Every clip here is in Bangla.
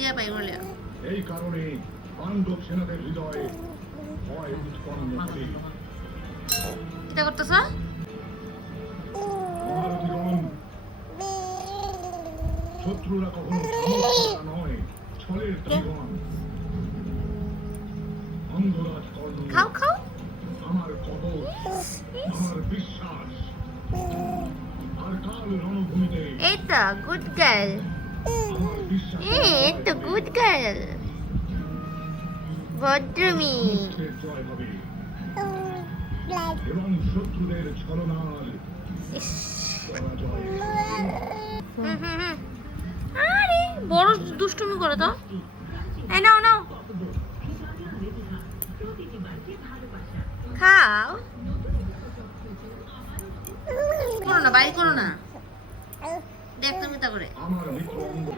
দিয়ে পাই বলে এই কারণে পাণ্ডব সেনাদের হৃদয়ে ভয় উৎপন্ন করে। কিটা করতেছ? মহারথীগণ, শত্রুরা কখনো সামর্থ্য নয়, ছলের জীবন। অঙ্গরাজ কর্ণ খাও খাও। আমার কবচ, আমার বিশ্বাস। আর কাল রণভূমিতে এই তো গুড গার্ল, আমার বিশ্বাস এই তো গুড গার্ল, ভদ্রমি। জয় হবে এবং শত্রুদের ছলনার পরাজয়। আরে বড় দুষ্টুমি করে তো। এই নাও নাও, খাও। করো না, বাইরে করো না, দেখ তুমি তা করে। আমার মিত্র অঙ্গ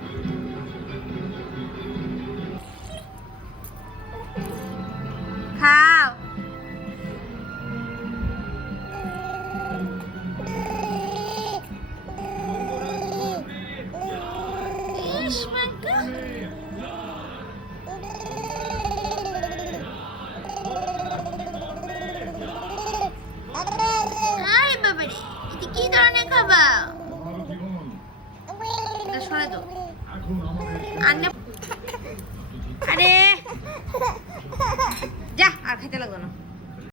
খাও। ইস মাগো। আরে বাবারে, এটা কি ধরনের খাবার? মহারথীগণ, এটা সরে দাও। এখন আমাদের আরে আরে যা, আর খেতে লাগবে না।